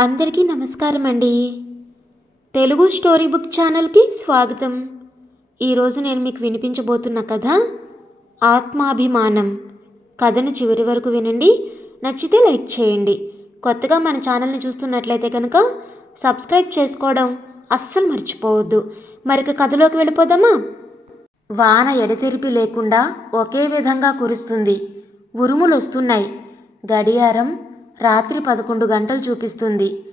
అందరికీ నమస్కారం అండి. తెలుగు స్టోరీ బుక్ ఛానల్కి స్వాగతం. ఈరోజు నేను మీకు వినిపించబోతున్న కథ ఆత్మాభిమానం. కథను చివరి వరకు వినండి నచ్చితే లైక్ చేయండి. కొత్తగా మన ఛానల్ని చూస్తున్నట్లయితే కనుక సబ్స్క్రైబ్ చేసుకోవడం అస్సలు మర్చిపోవద్దు. మరిక కథలోకి వెళ్ళిపోదామా? వాన ఎడతెరిపి లేకుండా ఒకే విధంగా కురుస్తుంది. ఉరుములు వస్తున్నాయి గడియారం రాత్రి పదకొండు గంటలు చూపిస్తుంది.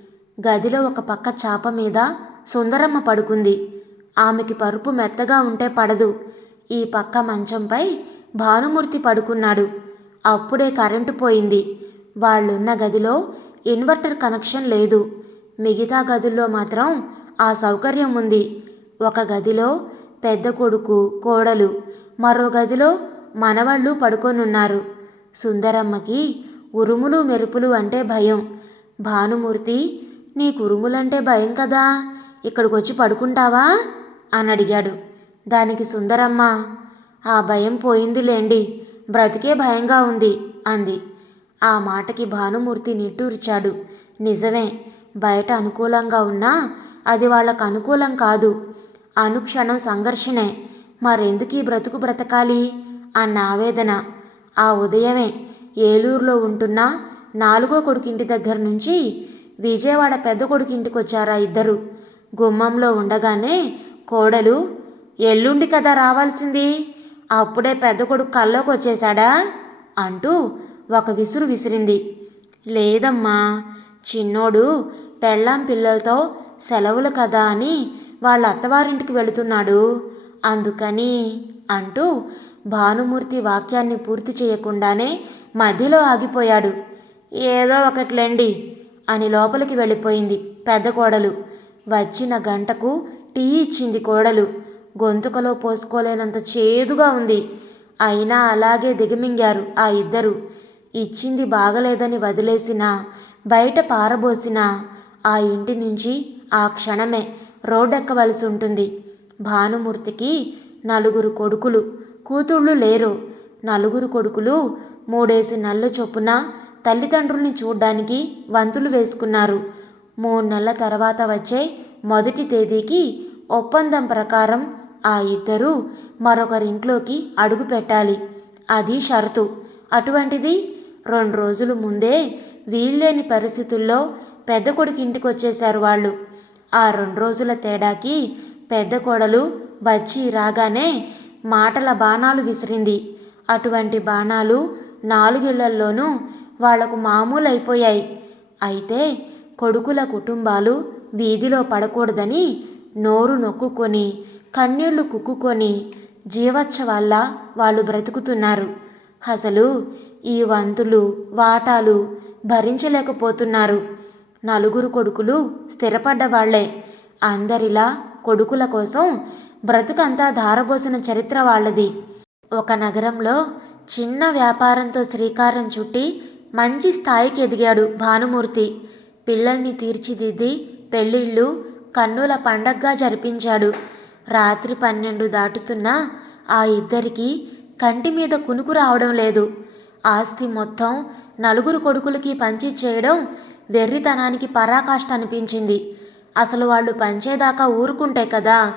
గదిలో ఒక పక్క చాప మీద సుందరమ్మ పడుకుంది. ఆమెకి పరుపు మెత్తగా ఉంటే పడదు. ఈ పక్క మంచంపై భానుమూర్తి పడుకున్నాడు. అప్పుడే కరెంటు పోయింది. వాళ్ళున్న గదిలో ఇన్వర్టర్ కనెక్షన్ లేదు. మిగతా గదుల్లో మాత్రం ఆ సౌకర్యం ఉంది. ఒక గదిలో పెద్ద కొడుకు కోడలు మరో గదిలో మనవాళ్ళు పడుకొనున్నారు. సుందరమ్మకి ఉరుములు మెరుపులు అంటే భయం. భానుమూర్తి నీకు ఉరుములంటే భయం కదా? ఇక్కడికి వచ్చి పడుకుంటావా? అని అడిగాడు. దానికి సుందరమ్మ ఆ భయం పోయిందిలేండి. బ్రతికే భయంగా ఉంది అంది. ఆ మాటకి భానుమూర్తి నిట్టూర్చాడు. నిజమే బయట అనుకూలంగా ఉన్నా అది వాళ్ళకు అనుకూలం కాదు. అనుక్షణం సంఘర్షణే. మరెందుకు ఈ బ్రతుకు బ్రతకాలి? అన్న ఆవేదన. ఆ ఉదయమే ఏలూరులో ఉంటున్న నాలుగో కొడుకింటి దగ్గర నుంచి విజయవాడ పెద్ద కొడుకింటికి వచ్చారా ఇద్దరు. గుమ్మంలో ఉండగానే కోడలు ఎల్లుండి కదా రావాల్సింది అప్పుడే పెద్ద కొడుకు కల్లోకి వచ్చేశాడా అంటూ ఒక విసురు విసిరింది. లేదమ్మా చిన్నోడు పెళ్ళాం పిల్లలతో సెలవులు కదా అని వాళ్ళ అత్తవారింటికి వెళుతున్నాడు అందుకని అంటూ భానుమూర్తి వాక్యాన్ని పూర్తి చేయకుండానే మధ్యలో ఆగిపోయాడు. ఏదో ఒకట్లేండి అని లోపలికి వెళ్ళిపోయింది పెద్ద కోడలు. వచ్చిన గంటకు టీ ఇచ్చింది కోడలు. గొంతుకలో పోసుకోలేనంత చేదుగా ఉంది. అయినా అలాగే దిగమింగారు ఆ ఇద్దరు. ఇచ్చింది బాగలేదని వదిలేసినా బయట పారబోసినా ఆ ఇంటి నుంచి ఆ క్షణమే రోడ్డెక్కవలసి ఉంటుంది. భానుమూర్తికి నలుగురు కొడుకులు. కూతుళ్ళు లేరు. నలుగురు కొడుకులు మూడేసి నెలల చొప్పున తల్లిదండ్రుల్ని చూడ్డానికి వంతులు వేసుకున్నారు. మూడు నెలల తర్వాత వచ్చే మొదటి తేదీకి ఒప్పందం ప్రకారం ఆ ఇద్దరూ మరొకరింట్లోకి అడుగు పెట్టాలి. అది షరతు. అటువంటిది రెండు రోజులు ముందే వీల్లేని పరిస్థితుల్లో పెద్ద కొడుకు ఇంటికి వచ్చేశారు వాళ్ళు. ఆ రెండు రోజుల తేడాకి పెద్ద కోడలు వచ్చి రాగానే మాటల బాణాలు విసిరింది. అటువంటి బాణాలు నాలుగిళ్ళల్లోనూ వాళ్ళకు మామూలు అయిపోయాయి అయితే కొడుకుల కుటుంబాలు వీధిలో పడకూడదని నోరు నొక్కుకొని కన్నీళ్ళు కుక్కుకొని జీవచ్చ వాళ్ళు బ్రతుకుతున్నారు. అసలు ఈ వంతులు వాటాలు భరించలేకపోతున్నారు. నలుగురు కొడుకులు స్థిరపడ్డవాళ్ళే. అందరిలా కొడుకుల కోసం బ్రతుకంతా ధారబోసిన చరిత్ర వాళ్ళది. ఒక నగరంలో చిన్న వ్యాపారంతో శ్రీకారం చుట్టి మంచి స్థాయికి ఎదిగాడు భానుమూర్తి. పిల్లల్ని తీర్చిదిద్ది పెళ్ళిళ్ళు కన్నుల పండగగా జరిపించాడు. రాత్రి పన్నెండు దాటుతున్నా ఆ ఇద్దరికి కంటి మీద కునుకు రావడం లేదు. ఆస్తి మొత్తం నలుగురు కొడుకులకి పంచి చేయడం వెర్రితనానికి పరాకాష్ట అనిపించింది. అసలు వాళ్ళు పంచేదాకా ఊరుకుంటే కదా.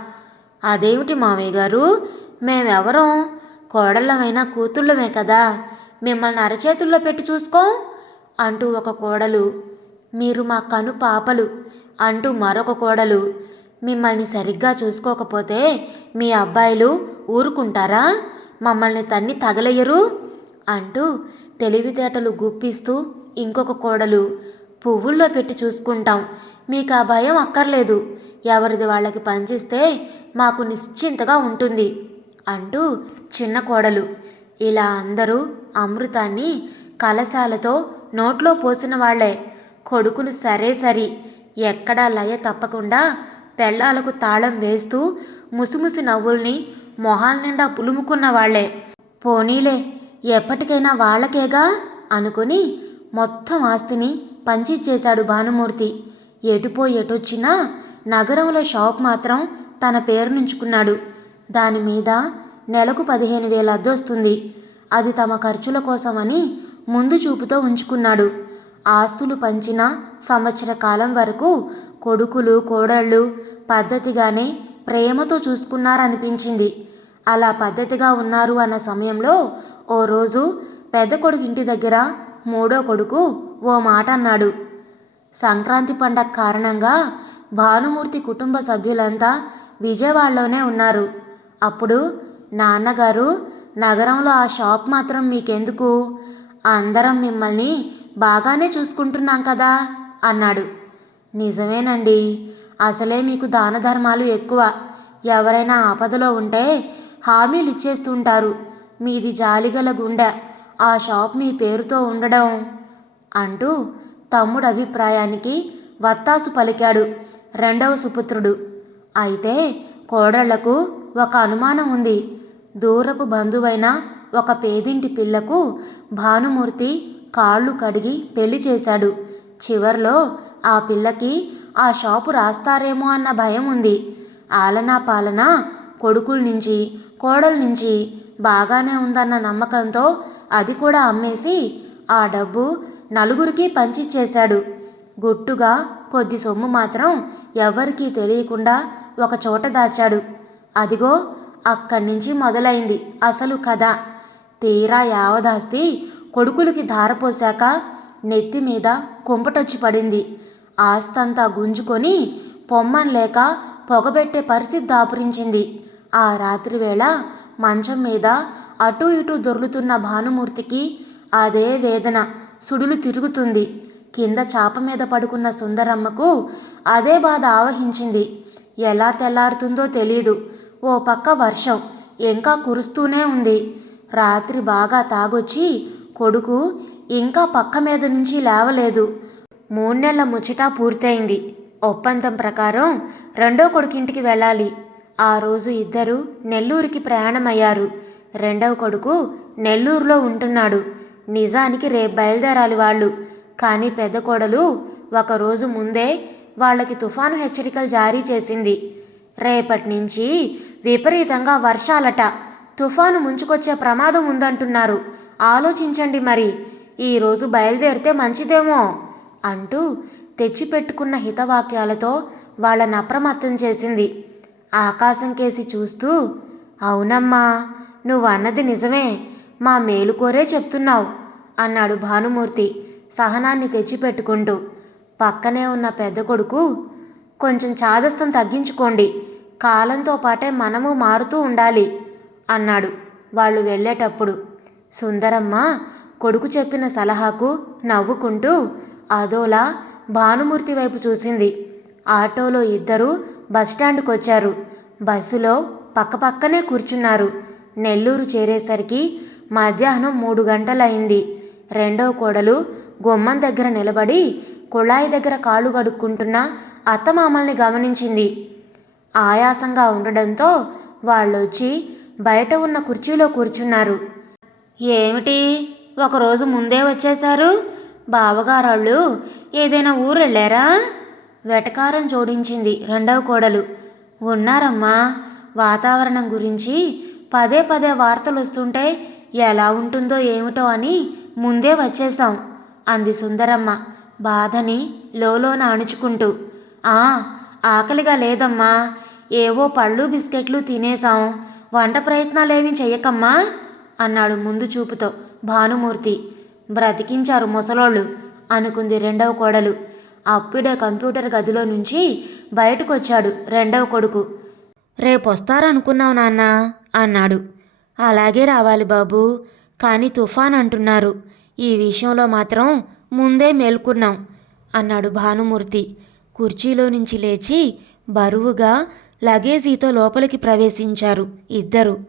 అదేమిటి మామయ్య గారు? మేమెవరం? కోడళ్ళమైనా కూతుళ్ళమే కదా? మిమ్మల్ని అరచేతుల్లో పెట్టి చూసుకో అంటూ ఒక కోడలు. మీరు మా కను పాపలు అంటూ మరొక కోడలు. మిమ్మల్ని సరిగ్గా చూసుకోకపోతే మీ అబ్బాయిలు ఊరుకుంటారా? మమ్మల్ని తన్ని తగలయ్యరు అంటూ తెలివితేటలు గుప్పిస్తూ ఇంకొక కోడలు. పువ్వుల్లో పెట్టి చూసుకుంటాం. మీకు ఆ భయం అక్కర్లేదు. ఎవరిది వాళ్ళకి పనిచేస్తే మాకు నిశ్చింతగా ఉంటుంది. అంటూ చిన్న కోడలు. ఇలా అందరూ అమృతాన్ని కలశాలతో నోట్లో పోసిన వాళ్ళే కొడుకులు సరే సరి. ఎక్కడా లయ తప్పకుండా పెళ్ళాలకు తాళం వేస్తూ ముసిముసి నవ్వుల్ని మొహాల నిండా పులుముకున్న వాళ్ళే పోనీలే ఎప్పటికైనా వాళ్ళకేగా? అనుకుని మొత్తం ఆస్తిని పంచిచ్చేశాడు భానుమూర్తి. ఎటుపో ఎటొచ్చినా నగరంలో షాప్ మాత్రం తన పేరు నుంచుకున్నాడు దాని మీద నెలకు పదిహేను వేల అద్దొస్తుంది అది తమ ఖర్చుల కోసమని ముందు చూపుతో ఉంచుకున్నాడు. ఆస్తులు పంచిన సంవత్సర కాలం వరకు కొడుకులు కోడళ్ళు పద్ధతిగానే ప్రేమతో చూసుకున్నారనిపించింది. అలా పద్ధతిగా ఉన్నారు అన్న సమయంలో ఓ రోజు పెద్ద కొడుకు ఇంటి దగ్గర మూడో కొడుకు ఓ మాట అన్నాడు. సంక్రాంతి పండగ కారణంగా భానుమూర్తి కుటుంబ సభ్యులంతా విజయవాడలోనే ఉన్నారు. అప్పుడు నాన్నగారు నగరంలో ఆ షాప్ మాత్రం మీకెందుకు? అందరం మిమ్మల్ని బాగానే చూసుకుంటున్నాం కదా? అన్నాడు. నిజమేనండి. అసలే మీకు దాన ధర్మాలు ఎక్కువ. ఎవరైనా ఆపదలో ఉంటే హామీలు ఇచ్చేస్తుంటారు మీది జాలిగల గుండె. ఆ షాప్ మీ పేరుతో ఉండడం అంటూ తమ్ముడు అభిప్రాయానికి వత్తాసు పలికాడు రెండవ సుపుత్రుడు. అయితే కోడళ్ళకు ఒక అనుమానం ఉంది. దూరపు బంధువైన ఒక పేదింటి పిల్లకు భానుమూర్తి కాళ్ళు కడిగి పెళ్ళి చేశాడు. చివర్లో ఆ పిల్లకి ఆ షాపు రాస్తారేమో అన్న భయం ఉంది. ఆలనా పాలన కొడుకుల నుంచి కోడల నుంచి బాగానే ఉందన్న నమ్మకంతో అది కూడా అమ్మేసి ఆ డబ్బు నలుగురికి పంచిచ్చేశాడు. గుట్టుగా కొద్ది సొమ్ము మాత్రం ఎవ్వరికీ తెలియకుండా ఒక చోట దాచాడు. అదిగో అక్కడి నుంచి మొదలైంది అసలు కథ. తీరా యావదాస్తి కొడుకులకి ధారపోశాక నెత్తి మీద కుంపటొచ్చి పడింది. ఆస్తంతా గుంజుకొని పొమ్మన్ లేక పొగబెట్టే పరిస్థితి దాపురించింది. ఆ రాత్రి వేళ మంచం మీద అటూ ఇటూ దొర్లుతున్న భానుమూర్తికి అదే వేదన. సుడులు తిరుగుతుంది. కింద చాప మీద పడుకున్న సుందరమ్మకు అదే బాధ ఆవహించింది. ఎలా తెల్లారుతుందో తెలియదు ఓ పక్క వర్షం. ఇంకా కురుస్తూనే ఉంది. రాత్రి బాగా తాగొచ్చి కొడుకు ఇంకా పక్క మీద నుంచి లేవలేదు. మూడు నెలల ముచ్చట పూర్తయింది. ఒప్పందం ప్రకారం రెండో కొడుకింటికి వెళ్ళాలి. ఆ రోజు ఇద్దరు నెల్లూరుకి ప్రయాణమయ్యారు. రెండవ కొడుకు నెల్లూరులో ఉంటున్నాడు. నిజానికి రేపు బయలుదేరాలి వాళ్ళు. కానీ పెద్ద కోడలు ఒకరోజు ముందే వాళ్ళకి తుఫాను హెచ్చరికలు జారీ చేసింది. రేపటి నుంచి విపరీతంగా వర్షాలట. తుఫాను ముంచుకొచ్చే ప్రమాదం ఉందంటున్నారు. ఆలోచించండి మరి. ఈరోజు బయలుదేరితే మంచిదేమో అంటూ తెచ్చిపెట్టుకున్న హితవాక్యాలతో వాళ్ళని అప్రమత్తం చేసింది. ఆకాశం కేసి చూస్తూ అవునమ్మా నువ్వు అన్నది నిజమే. మా మేలుకోరే చెప్తున్నావు అన్నాడు భానుమూర్తి సహనాన్ని తెచ్చిపెట్టుకుంటూ. పక్కనే ఉన్న పెద్ద కొడుకు కొంచెం చాదస్తం తగ్గించుకోండి. కాలంతో పాటే మనము మారుతూ ఉండాలి అన్నాడు. వాళ్ళు వెళ్ళేటప్పుడు సుందరమ్మ కొడుకు చెప్పిన సలహాకు నవ్వుకుంటూ అదోలా భానుమూర్తి వైపు చూసింది. ఆటోలో ఇద్దరు బస్టాండ్కి వచ్చారు బస్సులో పక్కపక్కనే కూర్చున్నారు. నెల్లూరు చేరేసరికి మధ్యాహ్నం మూడు గంటలైంది రెండవ కోడలు గుమ్మం దగ్గర నిలబడి కుళాయి దగ్గర కాళ్ళు కడుక్కుంటున్న అత్తమామల్ని గమనించింది. ఆయాసంగా ఉండడంతో వాళ్ళొచ్చి బయట ఉన్న కుర్చీలో కూర్చున్నారు. ఏమిటి? ఒకరోజు ముందే వచ్చేశారు? బావగారాళ్ళు ఏదైనా ఊరు వెళ్ళారా వెటకారం జోడించింది రెండవ కోడలు. ఉన్నారమ్మా వాతావరణం గురించి పదే పదే వార్తలు వస్తుంటే ఎలా ఉంటుందో ఏమిటో అని ముందే వచ్చేశాం అంది సుందరమ్మ బాధని లోలోన అణుచుకుంటూ. ఆ ఆకలిగా లేదమ్మా ఏవో పళ్ళు బిస్కెట్లు తినేసాం వంట ప్రయత్నాలేమీ చెయ్యకమ్మా? అన్నాడు ముందు చూపుతో భానుమూర్తి. బ్రతికించారు ముసలోళ్ళు అనుకుంది రెండవ కోడలు. అప్పుడే కంప్యూటర్ గదిలో నుంచి బయటకొచ్చాడు రెండవ కొడుకు. రేపొస్తారనుకున్నావు నాన్న అన్నాడు. అలాగే రావాలి బాబు కానీ తుఫాన్ అంటున్నారు. ఈ విషయంలో మాత్రం ముందే మేల్కున్నాం అన్నాడు భానుమూర్తి. కుర్చీలో నుంచి లేచి బరువుగా లగేజీతో లోపలికి ప్రవేశించారు ఇద్దరు.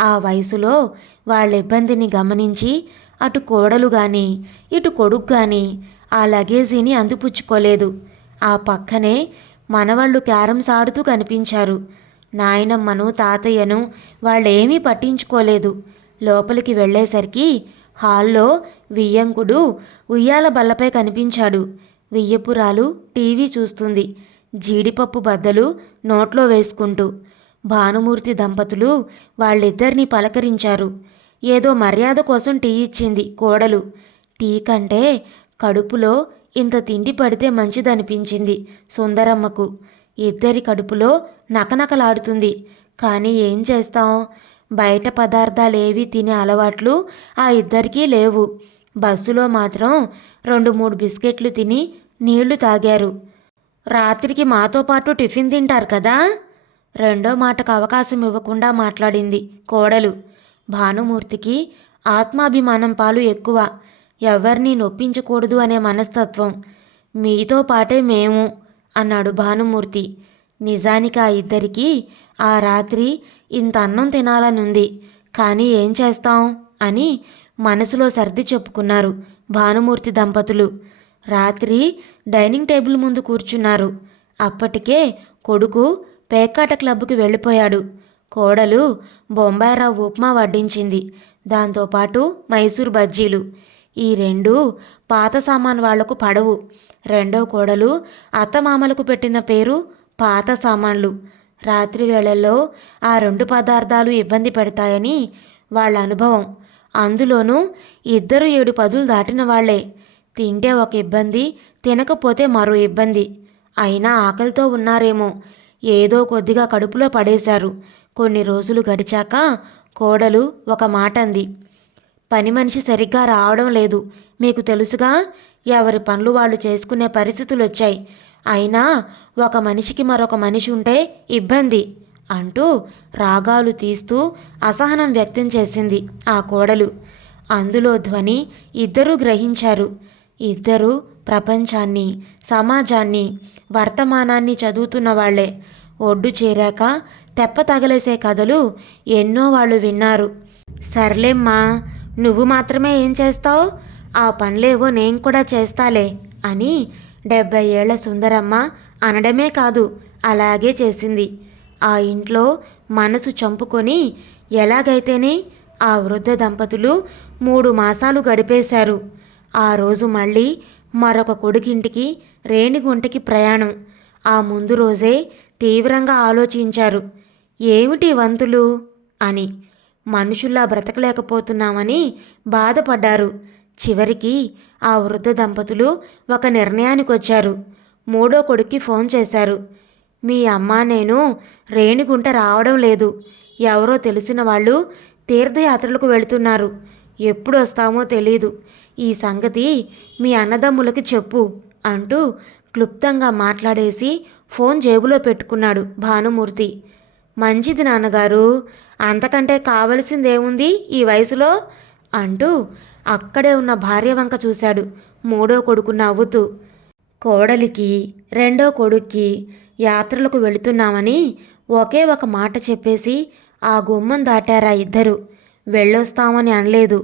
ఆ వయసులో వాళ్ళ ఇబ్బందిని గమనించి అటు కోడలు గాని ఇటు కొడుకు గాని ఆ లగేజీని అందిపుచ్చుకోలేదు. ఆ పక్కనే మనవాళ్ళు క్యారమ్స్ ఆడుతూ కనిపించారు. నాయనమ్మను తాతయ్యను వాళ్ళేమీ పట్టించుకోలేదు. లోపలికి వెళ్ళేసరికి హాల్లో వియ్యంకుడు ఉయ్యాల బల్లపై కనిపించాడు. వియ్యపురాలు టీవీ చూస్తుంది. జీడిపప్పు బద్దలు నోట్లో వేసుకుంటూ భానుమూర్తి దంపతులు వాళ్ళిద్దరినీ పలకరించారు. ఏదో మర్యాద కోసం టీ ఇచ్చింది కోడలు. టీ కంటే కడుపులో ఇంత తిండి పడితే మంచిదనిపించింది సుందరమ్మకు. ఇద్దరి కడుపులో నకనకలాడుతుంది. కానీ ఏం చేస్తాం? బయట పదార్థాలేవి తినే అలవాట్లు ఆ ఇద్దరికీ లేవు. బస్సులో మాత్రం రెండు మూడు బిస్కెట్లు తిని నీళ్ళు తాగారు. రాత్రికి మాతో పాటు టిఫిన్ తింటారు కదా? రెండో మాటకు అవకాశం ఇవ్వకుండా మాట్లాడింది కోడలు. భానుమూర్తికి ఆత్మాభిమానం పాలు ఎక్కువ. ఎవరిని నొప్పించకూడదు అనే మనస్తత్వం. మీతో పాటే మేము అన్నాడు భానుమూర్తి. నిజానికి ఆ ఇద్దరికీ ఆ రాత్రి ఇంత అన్నం తినాలనుంది కానీ ఏం చేస్తాం? అని మనసులో సర్ది చెప్పుకున్నారు భానుమూర్తి దంపతులు. రాత్రి డైనింగ్ టేబుల్ ముందు కూర్చున్నారు. అప్పటికే కొడుకు పేకాట క్లబ్కి వెళ్ళిపోయాడు. కోడలు బొంబాయిరావు ఉప్మా వడ్డించింది. దాంతోపాటు మైసూర్ బజ్జీలు. ఈ రెండు పాత సామాన్ వాళ్ళకు పడవు. రెండో కోడలు అత్తమామలకు పెట్టిన పేరు పాత సామాన్లు. రాత్రి వేళల్లో ఆ రెండు పదార్థాలు ఇబ్బంది పెడతాయని వాళ్ళ అనుభవం. అందులోనూ ఇద్దరు ఏడు పదులు దాటిన వాళ్ళే. తింటే ఒక ఇబ్బంది తినకపోతే మరో ఇబ్బంది. అయినా ఆకలితో ఉన్నారేమో. ఏదో కొద్దిగా కడుపులో పడేశారు. కొన్ని రోజులు గడిచాక కోడలు ఒక మాట అంది పని మనిషి సరిగ్గా రావడం లేదు. మీకు తెలుసుగా ఎవరి పనులు వాళ్ళు చేసుకునే పరిస్థితులు వచ్చాయి అయినా ఒక మనిషికి మరొక మనిషి ఉంటే ఇబ్బంది అంటూ రాగాలు తీస్తూ అసహనం వ్యక్తం చేసింది ఆ కోడలు. అందులో ధ్వని ఇద్దరూ గ్రహించారు. ఇద్దరూ ప్రపంచాన్ని సమాజాన్ని వర్తమానాన్ని చదువుతున్న వాళ్ళే ఒడ్డు చేరాక తెప్ప తగలేసే కథలు ఎన్నో వాళ్ళు విన్నారు. సర్లేమ్మా నువ్వు మాత్రమే ఏం చేస్తావు? ఆ పనులేవో నేను కూడా చేస్తాలే అని డెబ్బై ఏళ్ళ సుందరమ్మ అనడమే కాదు అలాగే చేసింది. ఆ ఇంట్లో మనసు చంపుకొని ఎలాగైతేనే ఆ వృద్ధ దంపతులు మూడు మాసాలు గడిపేశారు. ఆ రోజు మళ్ళీ మరొక కొడుకింటికి రేణిగుంటకి ప్రయాణం. ఆ ముందు రోజే తీవ్రంగా ఆలోచించారు. ఏమిటి వంతులు? అని. మనుషుల్లా బ్రతకలేకపోతున్నామని బాధపడ్డారు. చివరికి ఆ వృద్ధ దంపతులు ఒక నిర్ణయానికి వచ్చారు మూడో కొడుక్కి ఫోన్ చేశారు. మీ అమ్మ నేను రేణిగుంట రావడం లేదు. ఎవరో తెలిసిన వాళ్ళు తీర్థయాత్రలకు వెళుతున్నారు. ఎప్పుడు వస్తామో తెలీదు. ఈ సంగతి మీ అన్నదమ్ములకి చెప్పు అంటూ క్లుప్తంగా మాట్లాడేసి ఫోన్ జేబులో పెట్టుకున్నాడు భానుమూర్తి. మంచిది నాన్నగారు అంతకంటే కావలసిందేముంది ఈ వయసులో? అంటూ అక్కడే ఉన్న భార్య వంక చూశాడు మూడో కొడుకు నవ్వుతూ కోడలికి రెండో కొడుక్కి యాత్రలకు వెళుతున్నామని ఒకే ఒక మాట చెప్పేసి ఆ గుమ్మం దాటారా ఇద్దరు? వెళ్ళొస్తామని అనలేదు.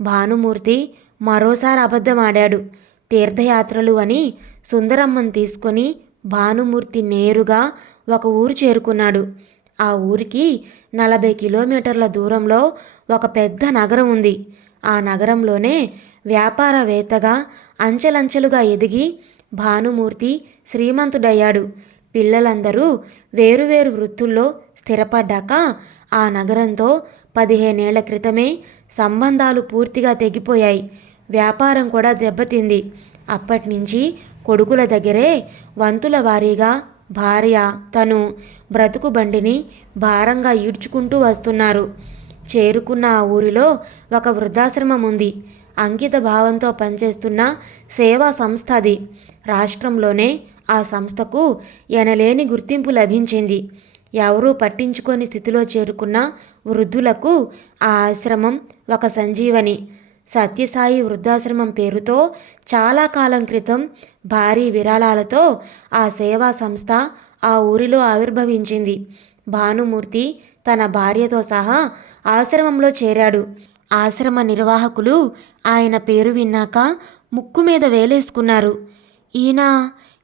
భానుమూర్తి మరోసారి అబద్ధమాడాడు. తీర్థయాత్రలు అని సుందరమ్మను తీసుకొని భానుమూర్తి నేరుగా ఒక ఊరు చేరుకున్నాడు. ఆ ఊరికి నలభై కిలోమీటర్ల దూరంలో ఒక పెద్ద నగరం ఉంది. ఆ నగరంలోనే వ్యాపారవేత్తగా అంచెలంచెలుగా ఎదిగి భానుమూర్తి శ్రీమంతుడయ్యాడు. పిల్లలందరూ వేరువేరు వృత్తుల్లో స్థిరపడ్డాక ఆ నగరంతో పదిహేనేళ్ళ క్రితమే సంబంధాలు పూర్తిగా తెగిపోయాయి. వ్యాపారం కూడా దెబ్బతింది. అప్పటినుంచి కొడుకుల దగ్గరే వంతుల వారీగా భార్య తను బ్రతుకు బండిని భారంగా ఈడ్చుకుంటూ వస్తున్నారు. చేరుకున్న ఆ ఊరిలో ఒక వృద్ధాశ్రమం ఉంది. అంకిత భావంతో పనిచేస్తున్న సేవా సంస్థ అది. రాష్ట్రంలోనే ఆ సంస్థకు ఎనలేని గుర్తింపు లభించింది. ఎవరూ పట్టించుకొని స్థితిలో చేరుకున్న వృద్ధులకు ఆ ఆశ్రమం ఒక సంజీవని. సత్యసాయి వృద్ధాశ్రమం పేరుతో చాలా కాలం క్రితం భారీ విరాళాలతో ఆ సేవా సంస్థ ఆ ఊరిలో ఆవిర్భవించింది. భానుమూర్తి తన భార్యతో సహా ఆశ్రమంలో చేరాడు. ఆశ్రమ నిర్వాహకులు ఆయన పేరు విన్నాక ముక్కు మీద వేలేసుకున్నారు. ఈయన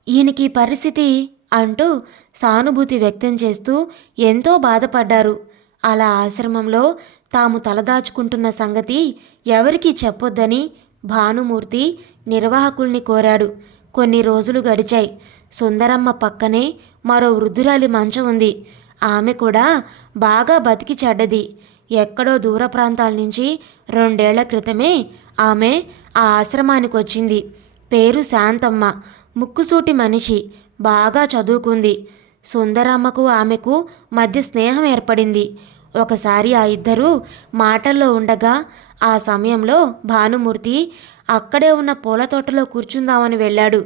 ఈయనకి పరిస్థితి అంటూ సానుభూతి వ్యక్తం చేస్తూ ఎంతో బాధపడ్డారు. అలా ఆశ్రమంలో తాము తలదాచుకుంటున్న సంగతి ఎవరికీ చెప్పొద్దని భానుమూర్తి నిర్వాహకుల్ని కోరాడు. కొన్ని రోజులు గడిచాయి. సుందరమ్మ పక్కనే మరో వృద్ధురాలి మంచం ఉంది. ఆమె కూడా బాగా బతికి చెడ్డది. ఎక్కడో దూర ప్రాంతాల నుంచి రెండేళ్ళ క్రితమే ఆమె ఆ ఆశ్రమానికి వచ్చింది పేరు శాంతమ్మ. ముక్కుసూటి మనిషి. బాగా చదువుకుంది. సుందరమ్మకు ఆమెకు మధ్య స్నేహం ఏర్పడింది. ఒకసారి ఆ ఇద్దరూ మాటల్లో ఉండగా ఆ సమయంలో భానుమూర్తి అక్కడే ఉన్న పూల తోటలో కూర్చుందామని వెళ్ళాడు.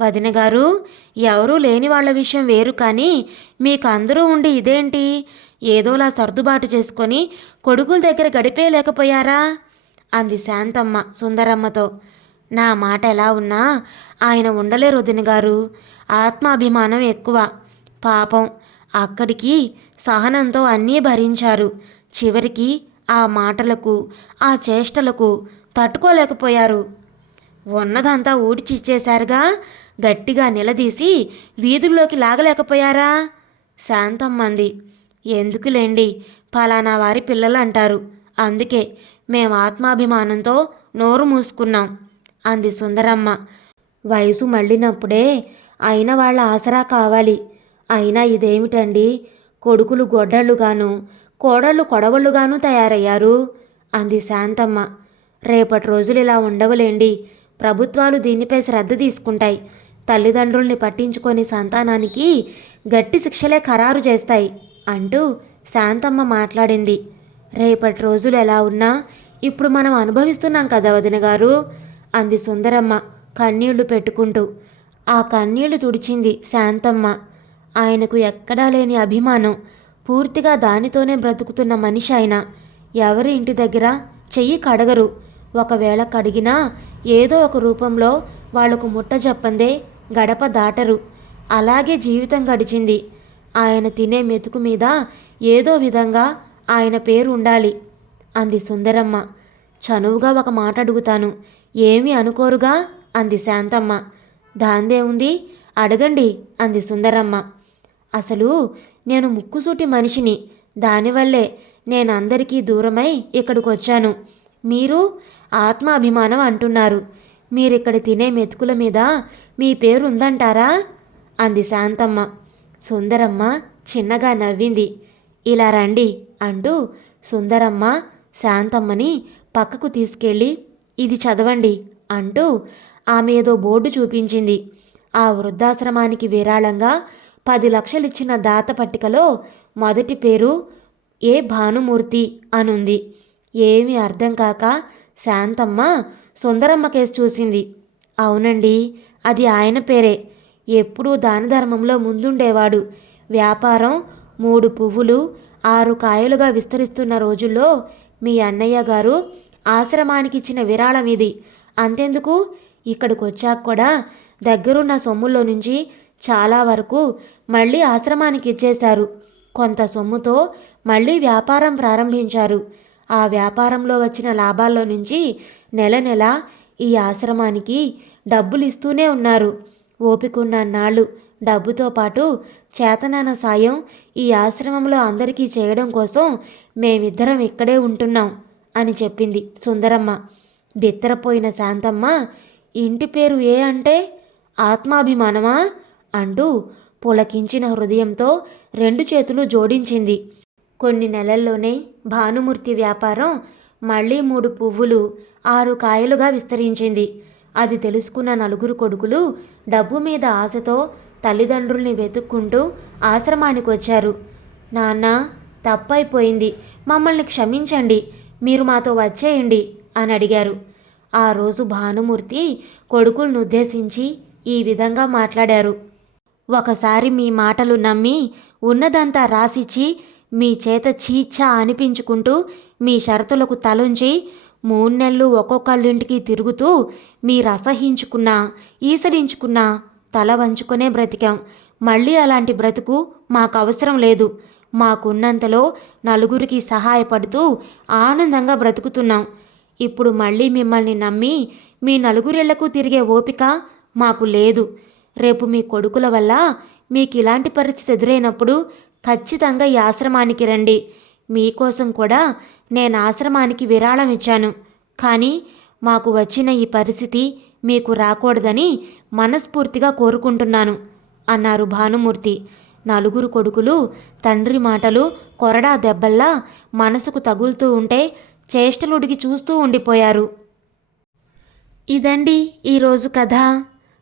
వదిన గారు ఎవరూ లేని వాళ్ళ విషయం వేరు కానీ మీకు అందరూ ఉండి ఇదేంటి? ఏదోలా సర్దుబాటు చేసుకొని కొడుకుల దగ్గర గడిపేయలేకపోయారా అంది శాంతమ్మ సుందరమ్మతో. నా మాట ఎలా ఉన్నా ఆయన ఉండలేరు వదిన గారు. ఆత్మాభిమానం ఎక్కువ. పాపం అక్కడికి సహనంతో అన్నీ భరించారు. చివరికి ఆ మాటలకు ఆ చేష్టలకు తట్టుకోలేకపోయారు. ఉన్నదంతా ఊడ్చిచ్చేశారుగా? గట్టిగా నిలదీసి వీధుల్లోకి లాగలేకపోయారా? శాంతమ్మంది ఎందుకులేండి? పలానా వారి పిల్లలు అంటారు అందుకే మేము ఆత్మాభిమానంతో నోరు మూసుకున్నాం అంది సుందరమ్మ. వయసు మళ్ళినప్పుడే అయిన వాళ్ళ ఆసరా కావాలి. అయినా ఇదేమిటండి? కొడుకులు గొడ్డళ్ళుగాను కోడళ్ళు కొడవళ్ళుగాను తయారయ్యారు అంది శాంతమ్మ. రేపటి రోజులు ఇలా ఉండవులేండి. ప్రభుత్వాలు దీనిపై శ్రద్ధ తీసుకుంటాయి. తల్లిదండ్రుల్ని పట్టించుకొని సంతానానికి గట్టి శిక్షలే ఖరారు చేస్తాయి అంటూ శాంతమ్మ మాట్లాడింది. రేపటి రోజులు ఎలా ఉన్నా ఇప్పుడు మనం అనుభవిస్తున్నాం కదా వదిన గారు అంది సుందరమ్మ కన్నీళ్ళు పెట్టుకుంటూ. ఆ కన్నీళ్ళు తుడిచింది శాంతమ్మ. ఆయనకు ఎక్కడా లేని అభిమానం. పూర్తిగా దానితోనే బ్రతుకుతున్న మనిషి ఆయన. ఎవరి ఇంటి దగ్గర చెయ్యి కడగరు. ఒకవేళ కడిగినా ఏదో ఒక రూపంలో వాళ్ళకు ముట్ట చెప్పందే గడప దాటరు. అలాగే జీవితం గడిచింది. ఆయన తినే మెతుకు మీద ఏదో విధంగా ఆయన పేరు ఉండాలి అంది సుందరమ్మ. చనువుగా ఒక మాట అడుగుతాను. ఏమీ అనుకోరుగా? అంది శాంతమ్మ. దాందే ఉంది. అడగండి అంది సుందరమ్మ. అసలు నేను ముక్కుసూటి మనిషిని. దానివల్లే నేను అందరికీ దూరమై ఇక్కడికి వచ్చాను మీరు ఆత్మాభిమానం అంటున్నారు. మీరిక్కడ తినే మెతుకుల మీద మీ పేరు ఉందంటారా అంది శాంతమ్మ. సుందరమ్మ చిన్నగా నవ్వింది. ఇలా రండి అంటూ సుందరమ్మ శాంతమ్మని పక్కకు తీసుకెళ్ళి ఇది చదవండి అంటూ ఆమె ఏదో బోర్డు చూపించింది. ఆ వృద్ధాశ్రమానికి విరాళంగా పది లక్షలిచ్చిన దాత పట్టికలో మొదటి పేరు ఏ భానుమూర్తి అనుంది. ఏమి అర్థం కాక శాంతమ్మ సుందరమ్మ కేసు చూసింది. అవునండి అది ఆయన పేరే. ఎప్పుడూ దానధర్మంలో ముందుండేవాడు. వ్యాపారం మూడు పువ్వులు ఆరు కాయలుగా విస్తరిస్తున్న రోజుల్లో మీ అన్నయ్య గారు ఆశ్రమానికి ఇచ్చిన విరాళం ఇది. అంతెందుకు? ఇక్కడికి వచ్చాక కూడా దగ్గరున్న సొమ్ముల్లో నుంచి చాలా వరకు మళ్ళీ ఆశ్రమానికి ఇచ్చేశారు. కొంత సొమ్ముతో మళ్ళీ వ్యాపారం ప్రారంభించారు. ఆ వ్యాపారంలో వచ్చిన లాభాల్లో నుంచి నెల నెల ఈ ఆశ్రమానికి డబ్బులు ఇస్తూనే ఉన్నారు. ఓపికన్న నాళ్ళు డబ్బుతో పాటు చేతనాన సాయం ఈ ఆశ్రమంలో అందరికీ చేయడం కోసం మేమిద్దరం ఇక్కడే ఉంటున్నాం అని చెప్పింది సుందరమ్మ. బిత్తరపోయిన శాంతమ్మ ఇంటి పేరు ఏ అంటే ఆత్మాభిమానమా? అంటూ పులకించిన హృదయంతో రెండు చేతులు జోడించింది. కొన్ని నెలల్లోనే భానుమూర్తి వ్యాపారం మళ్ళీ మూడు పువ్వులు ఆరు కాయలుగా విస్తరించింది. అది తెలుసుకున్న నలుగురు కొడుకులు డబ్బు మీద ఆశతో తల్లిదండ్రుల్ని వెతుక్కుంటూ ఆశ్రమానికి వచ్చారు. నాన్న తప్పైపోయింది. మమ్మల్ని క్షమించండి. మీరు మాతో వచ్చేయండి అని అడిగారు. ఆ రోజు భానుమూర్తి కొడుకులను ఉద్దేశించి ఈ విధంగా మాట్లాడారు. ఒకసారి మీ మాటలు నమ్మి ఉన్నదంతా రాసిచ్చి మీ చేత చీచ్చా అనిపించుకుంటూ మీ షరతులకు తలుంచి మూడు నెలలు ఒక్కొక్కళ్ళింటికి తిరుగుతూ మీరు అసహించుకున్నా ఈసడించుకున్నా తల వంచుకునే బ్రతికాం. మళ్ళీ అలాంటి బ్రతుకు మాకు అవసరం లేదు. మాకున్నంతలో నలుగురికి సహాయపడుతూ ఆనందంగా బ్రతుకుతున్నాం. ఇప్పుడు మళ్ళీ మిమ్మల్ని నమ్మి మీ నలుగురిళ్ళకు తిరిగే ఓపిక మాకు లేదు. రేపు మీ కొడుకుల వల్ల మీకు ఇలాంటి పరిస్థితి ఎదురైనప్పుడు ఖచ్చితంగా ఈ ఆశ్రమానికి రండి. మీకోసం కూడా నేను ఆశ్రమానికి విరాళం ఇచ్చాను. కానీ మాకు వచ్చిన ఈ పరిస్థితి మీకు రాకూడదని మనస్ఫూర్తిగా కోరుకుంటున్నాను అన్నారు భానుమూర్తి. నలుగురు కొడుకులు తండ్రి మాటలు కొరడా దెబ్బల్లా మనసుకు తగులుతూ ఉంటే చేష్టలుడికి చూస్తూ ఉండిపోయారు. ఇదండి ఈరోజు కథ.